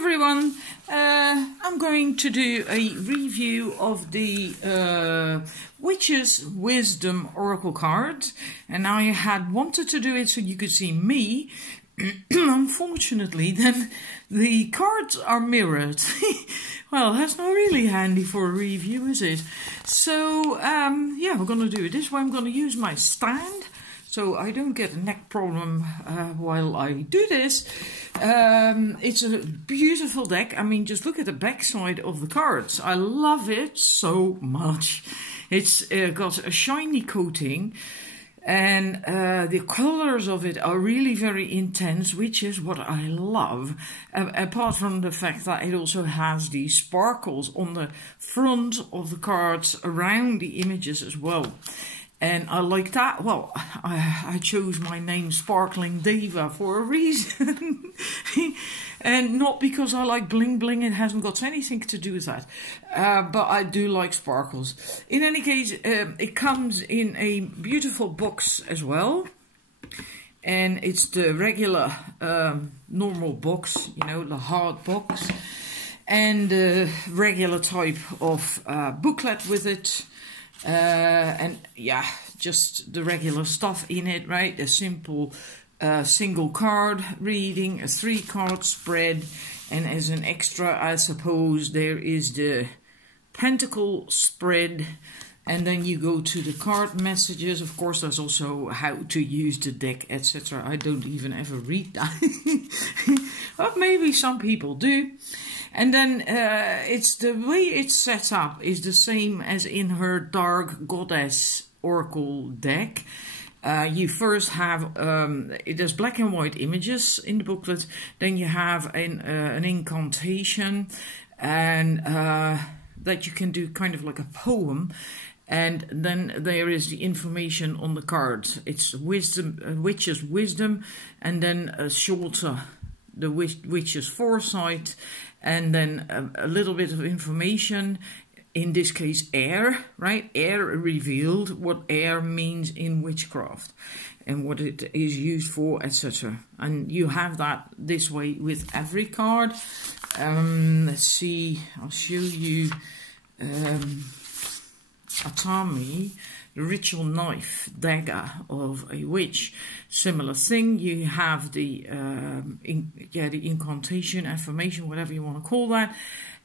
everyone, I'm going to do a review of the Witch's Wisdom Oracle card, and I had wanted to do it so you could see me. Unfortunately, then the cards are mirrored. Well, that's not really handy for a review, is it? So, yeah, we're going to do it this way. I'm going to use my stand so I don't get a neck problem while I do this. It's a beautiful deck. I mean, just look at the back side of the cards. I love it so much. It's got a shiny coating. And the colors of it are really very intense, which is what I love. Apart from the fact that it also has these sparkles on the front of the cards around the images as well. And I like that. Well, I chose my name Sparkling Diva for a reason. And not because I like bling bling, it hasn't got anything to do with that. But I do like sparkles. In any case, it comes in a beautiful box as well. And it's the regular normal box, you know, the hard box. And the regular type of booklet with it. And yeah, just the regular stuff in it, right? A simple single card reading, a 3-card spread, and as an extra, I suppose, there is the pentacle spread, and then you go to the card messages. Of course, there's also how to use the deck, etc. I don't even ever read that, but maybe some people do. And then it's the way it's set up is the same as in her Dark Goddess Oracle deck. You first have, there's black and white images in the booklet, then you have an incantation, and that you can do kind of like a poem, and then there is the information on the cards. It's wisdom, witch's wisdom, and then a shorter, the witch's foresight, and then a little bit of information. In this case, air, right? Air revealed, what air means in witchcraft and what it is used for, etc. And you have that this way with every card. Let's see, I'll show you Atami, the ritual knife, dagger of a witch. Similar thing, you have the incantation, affirmation, whatever you want to call that.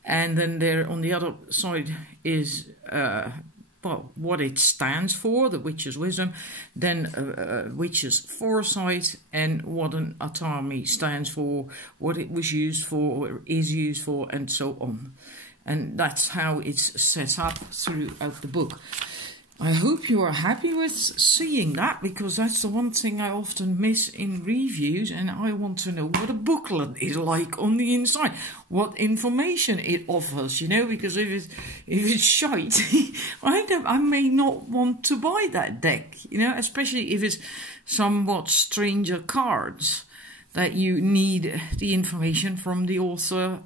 And then there on the other side is well, what it stands for, the witch's wisdom, then witch's foresight, and what an Atami stands for, what it was used for, or is used for, and so on. And that's how it's set up throughout the book. I hope you are happy with seeing that, because that's the one thing I often miss in reviews, and I want to know what a booklet is like on the inside, what information it offers, you know, because if it's shite, I may not want to buy that deck, you know, especially if it's somewhat stranger cards that you need the information from the author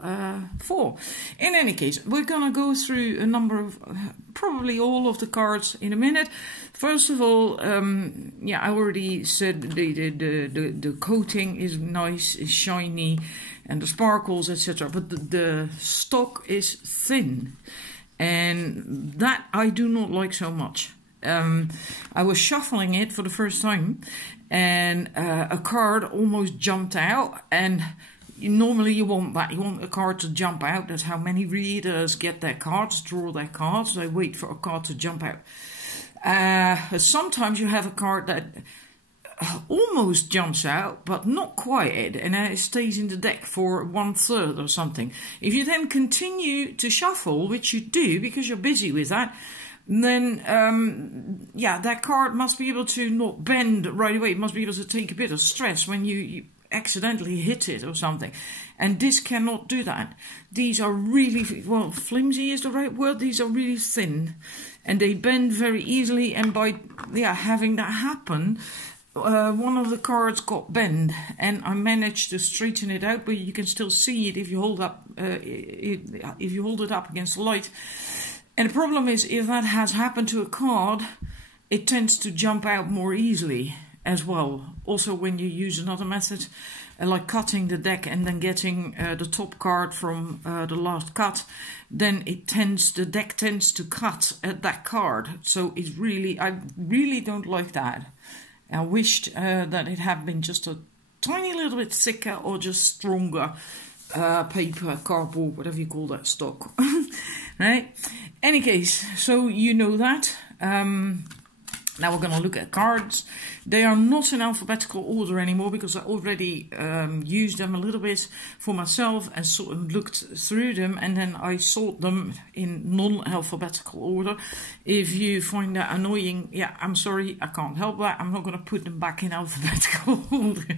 for. In any case, we're going to go through a number of, probably all of the cards in a minute. First of all, yeah, I already said the coating is nice, is shiny, and the sparkles, etc. But the stock is thin, and that I do not like so much. I was shuffling it for the first time, and a card almost jumped out, and normally you want that. You want a card to jump out. That's how many readers get their cards, draw their cards. They wait for a card to jump out. Sometimes you have a card that almost jumps out, but not quite, and it stays in the deck for 1/3 or something. If you then continue to shuffle, which you do because you're busy with that, then, yeah, that card must be able to not bend right away. It must be able to take a bit of stress when you accidentally hit it or something. And this cannot do that. These are really, well, flimsy is the right word. These are really thin, and they bend very easily. And by, yeah, having that happen, one of the cards got bent, and I managed to straighten it out, but you can still see it if you hold up, if you hold it up against the light. And the problem is, if that has happened to a card, it tends to jump out more easily. as well. Also, when you use another method, like cutting the deck and then getting the top card from the last cut, then the deck tends to cut at that card. So it's I really don't like that. I wished that it had been just a tiny little bit thicker or just stronger paper, cardboard, whatever you call that stock. Right? Any case, so you know that. Now we're going to look at cards. They are not in alphabetical order anymore because I already used them a little bit for myself and looked through them, and then I sort them in non-alphabetical order. If you find that annoying, yeah, I'm sorry, I can't help that. I'm not going to put them back in alphabetical order.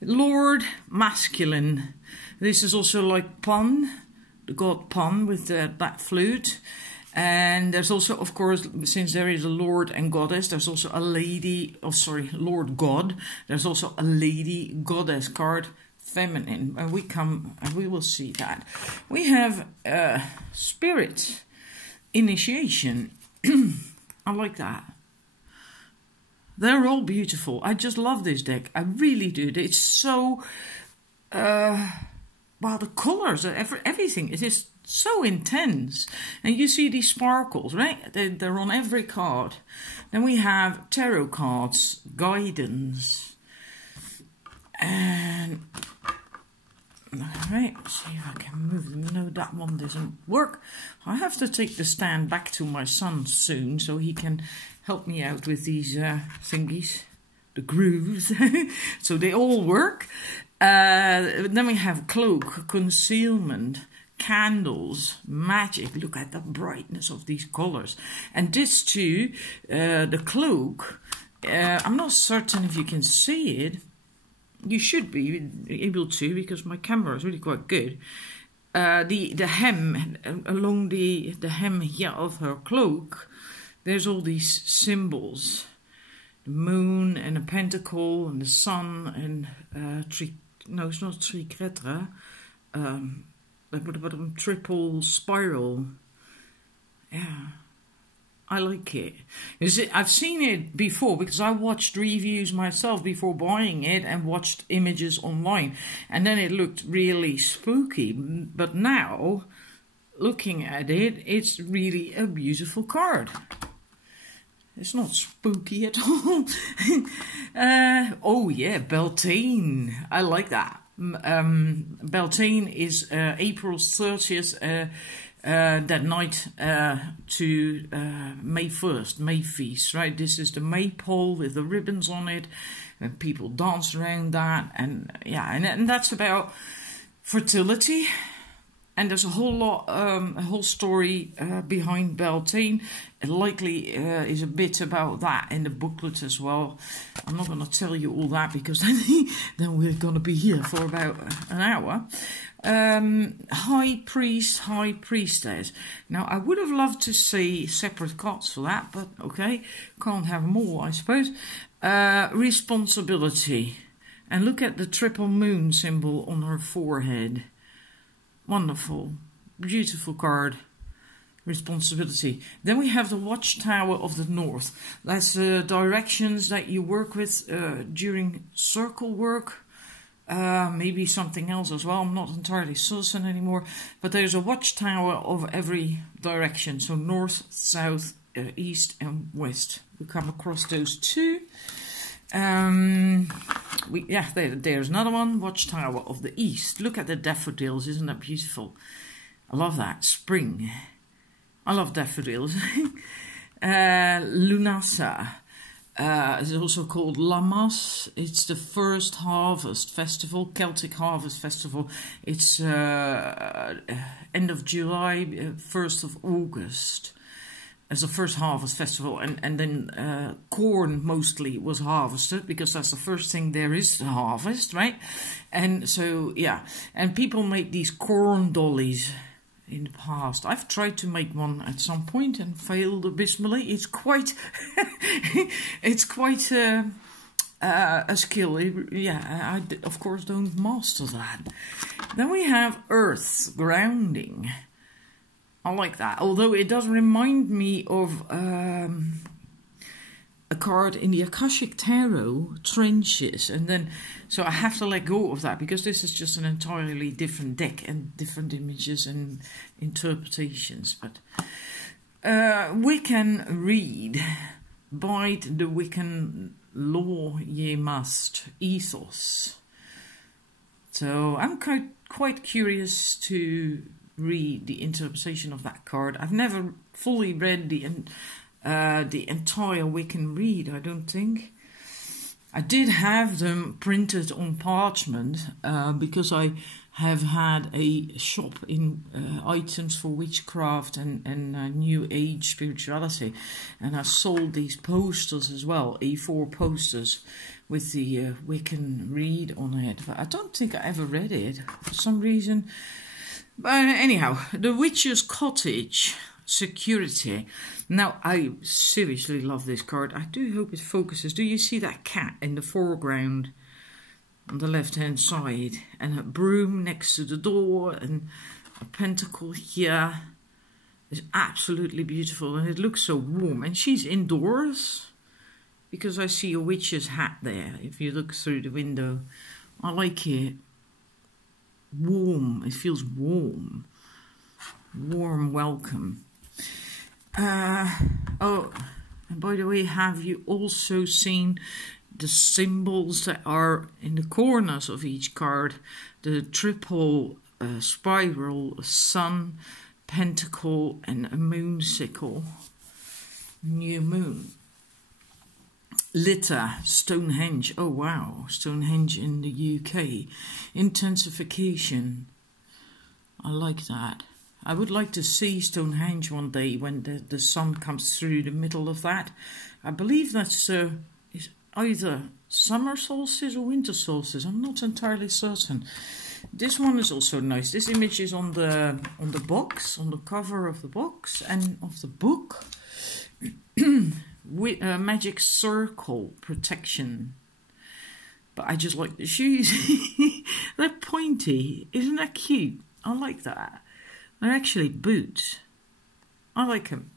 Lord masculine. This is also like Pan, the god Pan with that flute. And there's also, of course, since there is a Lord and Goddess, there's also a lady, Lord God. There's also a lady goddess card, feminine. And we will see that. We have Spirit, Initiation. I like that. They're all beautiful. I just love this deck. I really do. It's so, well, the colors, everything. It is so intense, and you see these sparkles, right? They're on every card. Then we have tarot cards, guidance, and right, see if I can move them. No, that one doesn't work. I have to take the stand back to my son soon so he can help me out with these thingies, the grooves. So they all work. Then we have cloak, concealment, candles, magic. Look at the brightness of these colors. And this too, the cloak, I'm not certain if you can see it. You should be able to, because my camera is really quite good. The hem, along the hem here of her cloak, there's all these symbols. The moon and a pentacle and the sun and no, it's not tricretre. Triple spiral. Yeah, I like it. I've seen it before because I watched reviews myself before buying it and watched images online, and then it looked really spooky. But now, looking at it, it's really a beautiful card. It's not spooky at all. Oh yeah, Beltane. I like that. Beltane is April 30th, that night to May 1st, May feast, right? This is the maypole with the ribbons on it, and people dance around that, and yeah, and that's about fertility. And there's a whole lot, a whole story behind Beltane. It likely is a bit about that in the booklet as well. I'm not going to tell you all that because then we're going to be here for about an hour. High Priest, High Priestess. Now, I would have loved to see separate cards for that, but okay, can't have them all, I suppose. Responsibility. And look at the triple moon symbol on her forehead. Wonderful, beautiful card. Responsibility. Then we have the Watchtower of the North. That's directions that you work with during circle work. Maybe something else as well. I'm not entirely certain anymore. But there's a watchtower of every direction. So north, south, east and west. We come across those two. There's another one, Watchtower of the East. Look at the daffodils, isn't that beautiful? I love that. Spring. I love daffodils. Lunasa. It's also called Lammas. It's the first harvest festival, Celtic harvest festival. It's end of July, 1st of August. As the first harvest festival, and then corn mostly was harvested because that's the first thing there is to harvest, right? And so yeah, and people make these corn dollies in the past. I've tried to make one at some point and failed abysmally. It's quite it's quite a skill. I of course don't master that. Then we have earth grounding. I like that, although it does remind me of a card in the Akashic Tarot, Trenches, and then so I have to let go of that because this is just an entirely different deck and different images and interpretations. But Wiccan read, bide the Wiccan law ye must, ethos. So I'm quite curious to read the interpretation of that card. I've never fully read the entire Wiccan read, I don't think. I did have them printed on parchment because I have had a shop in items for witchcraft and New Age spirituality, and I sold these posters as well, A4 posters with the Wiccan read on it, but I don't think I ever read it for some reason. But anyhow, the Witch's Cottage, Security. Now, I seriously love this card. I do hope it focuses. Do you see that cat in the foreground on the left-hand side? And a broom next to the door and a pentacle here. It's absolutely beautiful and it looks so warm. And she's indoors because I see a witch's hat there. If you look through the window, I like it. Warm. It feels warm. Warm welcome. Oh, and by the way, have you also seen the symbols that are in the corners of each card? The triple spiral, a sun, pentacle, and a moon sickle. New moon. Litter, Stonehenge. Oh wow, Stonehenge in the UK. Intensification. I like that. I would like to see Stonehenge one day when the sun comes through the middle of that. I believe that's is either summer solstice or winter solstice. I'm not entirely certain. This one is also nice. This image is on the box, on the cover of the box and of the book. With magic circle protection. But I just like the shoes. They're pointy. Isn't that cute? I like that. They're actually boots. I like them.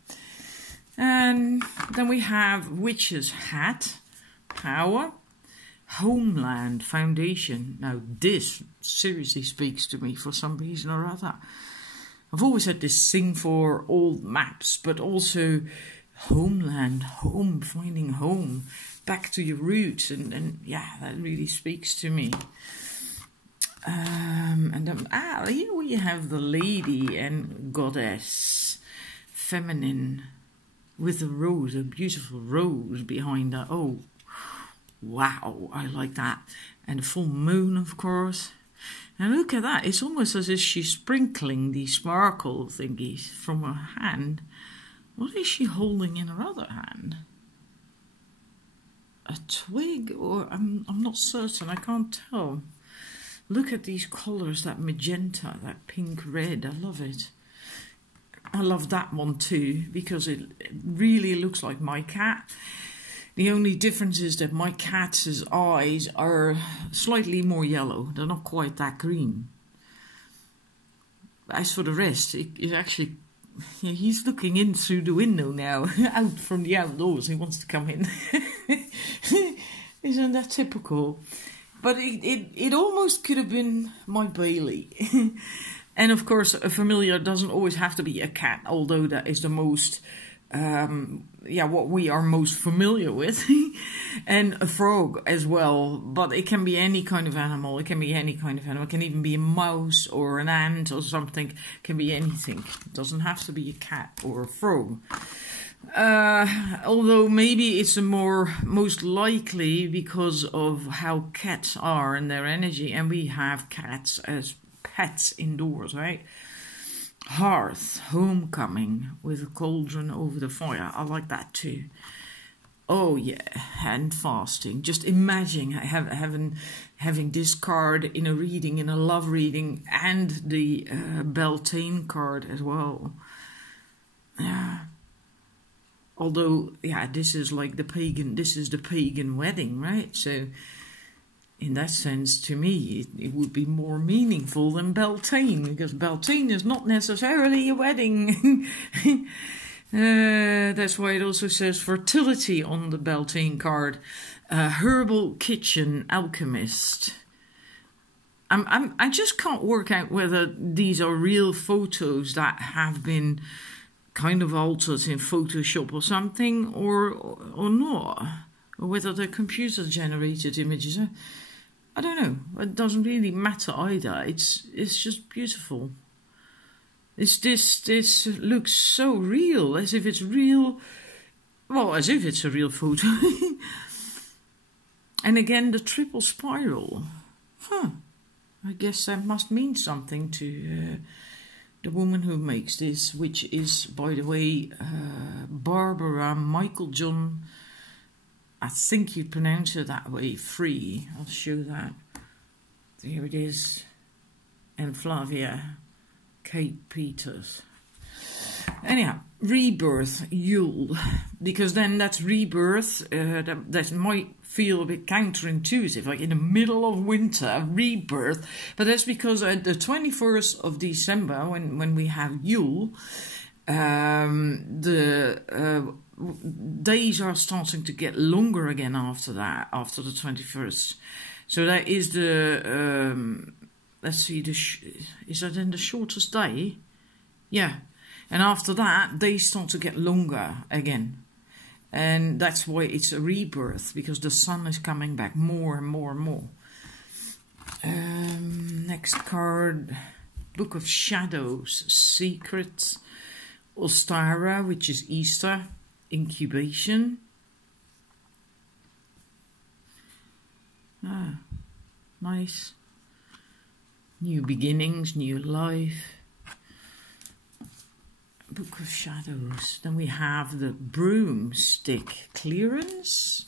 And then we have Witch's Hat, Power, Homeland, Foundation. Now this seriously speaks to me for some reason or other. I've always had this thing for old maps, but also homeland, home, finding home, back to your roots, and yeah, that really speaks to me. And then, here we have the lady and goddess, feminine, with a rose, a beautiful rose behind her. Oh, wow, I like that. And the full moon, of course. And look at that, it's almost as if she's sprinkling these sparkle thingies from her hand. What is she holding in her other hand? A twig, or I'm not certain, I can't tell. Look at these colours, that magenta, that pink red, I love it. I love that one too, because it really looks like my cat. The only difference is that my cat's eyes are slightly more yellow, they're not quite that green. As for the rest, it actually, yeah, he's looking in through the window now, out from the outdoors, he wants to come in. Isn't that typical? But it almost could have been my Bailey. And of course, a familiar doesn't always have to be a cat, although that is the most, what we are most familiar with. And a frog as well, but it can be any kind of animal. It can be any kind of animal. It can even be a mouse or an ant or something. It can be anything. It doesn't have to be a cat or a frog. Although maybe it's most likely because of how cats are and their energy, and we have cats as pets indoors, right? Hearth, homecoming with a cauldron over the fire. I like that too. Oh yeah, and fasting. Just imagine having this card in a reading, in a love reading, and the Beltane card as well. Yeah. Although, yeah, this is like the pagan wedding, right? So, in that sense, to me, it would be more meaningful than Beltane, because Beltane is not necessarily a wedding. That's why it also says fertility on the Beltane card. Herbal kitchen alchemist. I just can't work out whether these are real photos that have been kind of altered in Photoshop or something, or not, or whether they're computer-generated images. I don't know. It doesn't really matter either. It's just beautiful. This looks so real, as if it's real. Well, as if it's a real photo. And again, the triple spiral. I guess that must mean something to the woman who makes this, which is, by the way, Barbara Michael John. I think you pronounce it that way, Free. I'll show that. Here it is. And Flavia Kate Peters. Anyhow, rebirth, Yule. Because then that's rebirth. That might feel a bit counterintuitive, like in the middle of winter, rebirth. But that's because the 21st of December, when we have Yule, the days are starting to get longer again after that, after the 21st. So that is the, let's see, is that then the shortest day? Yeah. And after that, days start to get longer again. And that's why it's a rebirth, because the sun is coming back more and more and more. Next card, Book of Shadows, Secrets, Ostara, which is Easter, Incubation. Nice. New beginnings, new life. Book of Shadows. Then we have the Broomstick Clearance.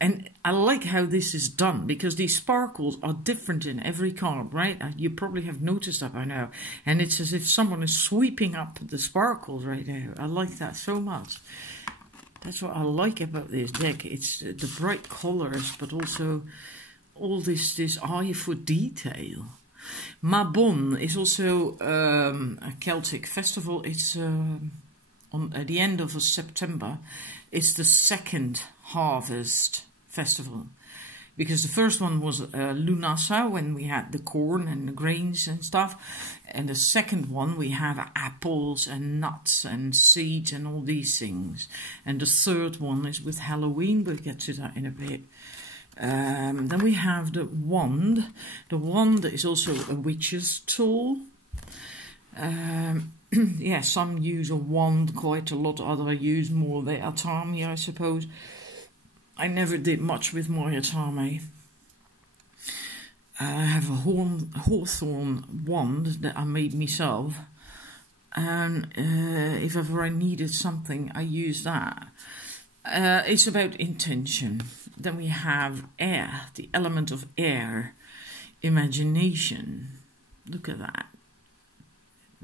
And I like how this is done, because these sparkles are different in every card, right? You probably have noticed that by now. And it's as if someone is sweeping up the sparkles right now. I like that so much. That's what I like about this deck. It's the bright colors, but also all this eye for detail. Mabon is also a Celtic festival. It's at the end of September. It's the second harvest festival, because the first one was Lunasa, when we had the corn and the grains and stuff, and the second one we have apples and nuts and seeds and all these things, and the third one is with Halloween. We'll get to that in a bit. Then we have the wand. The wand is also a witch's tool. Yeah, some use a wand quite a lot, others use more the atami, I suppose. I never did much with my atami. I have a hawthorn wand that I made myself, and if ever I needed something, I use that. It's about intention. Then we have air, the element of air, imagination. Look at that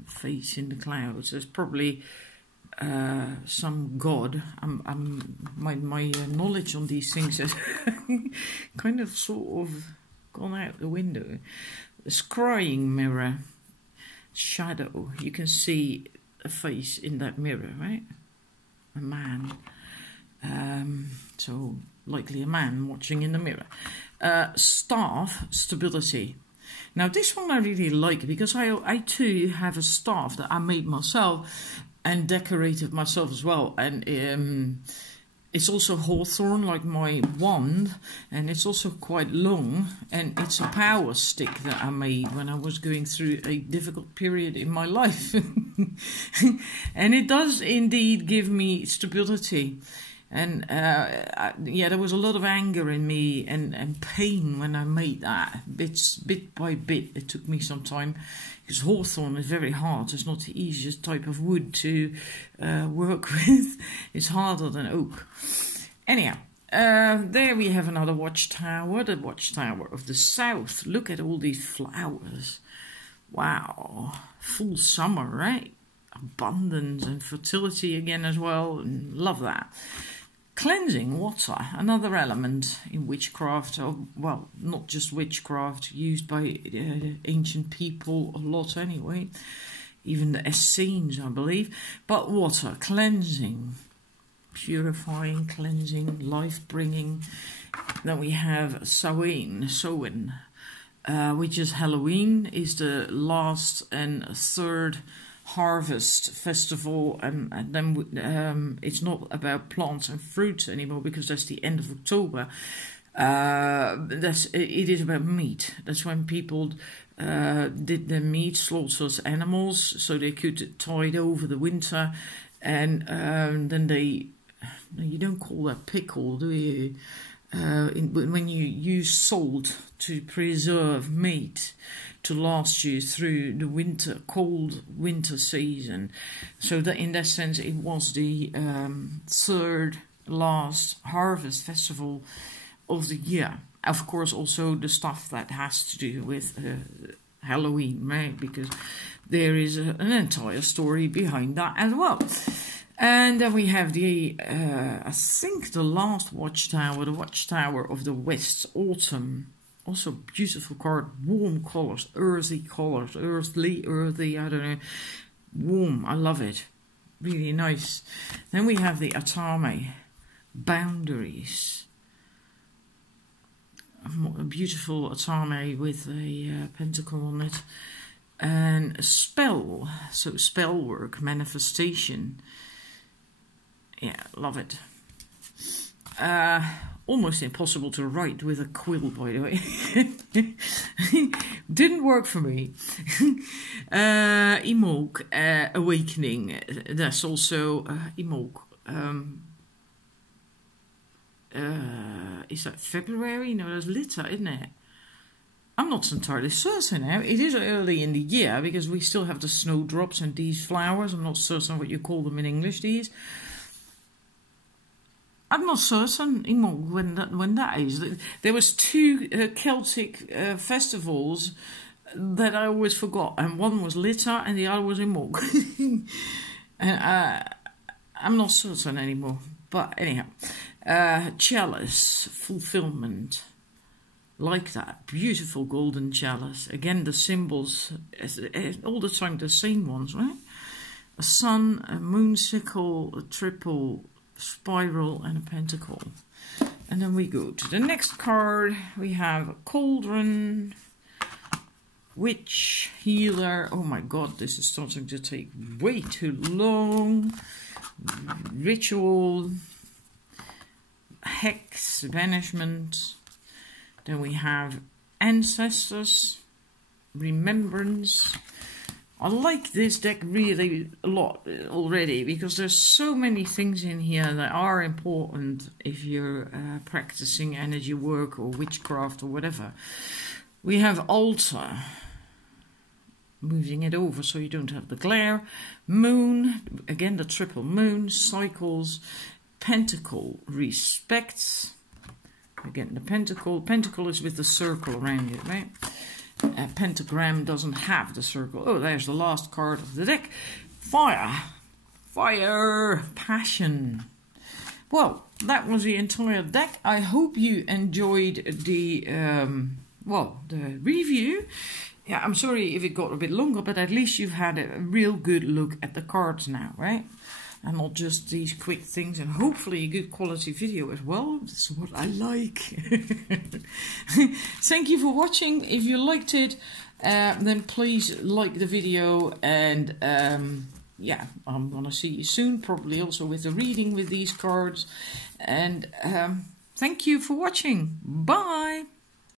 face in the clouds. There's probably some god. My knowledge on these things has kind of sort of gone out the window. The scrying mirror, shadow. You can see a face in that mirror, right? A man. So likely a man watching in the mirror. Staff, stability. Now this one I really like, because I too have a staff that I made myself and decorated myself as well, and it's also hawthorn like my wand, and it's also quite long, and it's a power stick that I made when I was going through a difficult period in my life. And it does indeed give me stability. And yeah, there was a lot of anger in me and pain when I made that. Bit by bit, it took me some time, because hawthorn is very hard. It's not the easiest type of wood to work with. It's harder than oak. Anyhow, there we have another watchtower, the Watchtower of the South. Look at all these flowers. Wow, full summer, right? Abundance and fertility again as well, and love that. Cleansing water, another element in witchcraft, or, well, not just witchcraft, used by ancient people a lot anyway. even the Essenes, I believe. But water, cleansing, purifying, cleansing, life-bringing. Then we have Samhain, which is Halloween, is the last and third harvest festival, and then it's not about plants and fruits anymore, because that's the end of October. It is about meat. That's when people did their meat, slaughtered animals, so they could tide over the winter, and then you don't call that pickle, do you? When you use salt to preserve meat to last you through the cold winter season. So that in that sense it was the third last harvest festival of the year. Of course also the stuff that has to do with Halloween, right? Because there is an entire story behind that as well. And then we have I think the last Watchtower, the Watchtower of the West, Autumn. Also beautiful card, warm colours, earthy, I don't know. Warm, I love it. Really nice. Then we have the Atame, Boundaries. A beautiful Atame with a pentacle on it. And a spell, so spell work, manifestation. Yeah, love it. Almost impossible to write with a quill, by the way. Didn't work for me. Imolc, Awakening. That's also Imolc. Is that February? No, that's Litter, isn't it? I'm not entirely certain now. It is early in the year because we still have the snowdrops and these flowers. I'm not certain what you call them in English, these. I'm not certain when that is. There was two Celtic festivals that I always forgot, and one was Litter and the other was Imolc. And I'm not certain anymore. But anyhow, Chalice, Fulfillment, like that beautiful golden chalice. Again, the symbols all the time the same ones, right? A sun, a moon sickle, a triple spiral, and a pentacle. And then we go to the next card. We have a Cauldron, Witch, Healer. Oh my god, this is starting to take way too long. Ritual, Hex, Banishment. Then we have Ancestors, Remembrance. I like this deck really a lot already because there's so many things in here that are important if you're practicing energy work or witchcraft or whatever. We have Altar, moving it over so you don't have the glare. Moon, again the triple moon, Cycles, Pentacle, Respects. Again the pentacle. Pentacle is with the circle around it, right? Pentagram doesn't have the circle. Oh, there's the last card of the deck. Fire. Fire. Passion. Well, that was the entire deck. I hope you enjoyed the the review. Yeah, I'm sorry if it got a bit longer, but at least you've had a real good look at the cards now, right? And not just these quick things, and hopefully a good quality video as well. That's what I like. Thank you for watching. If you liked it, then please like the video. And yeah, I'm gonna see you soon, probably also with the reading with these cards. And thank you for watching. Bye.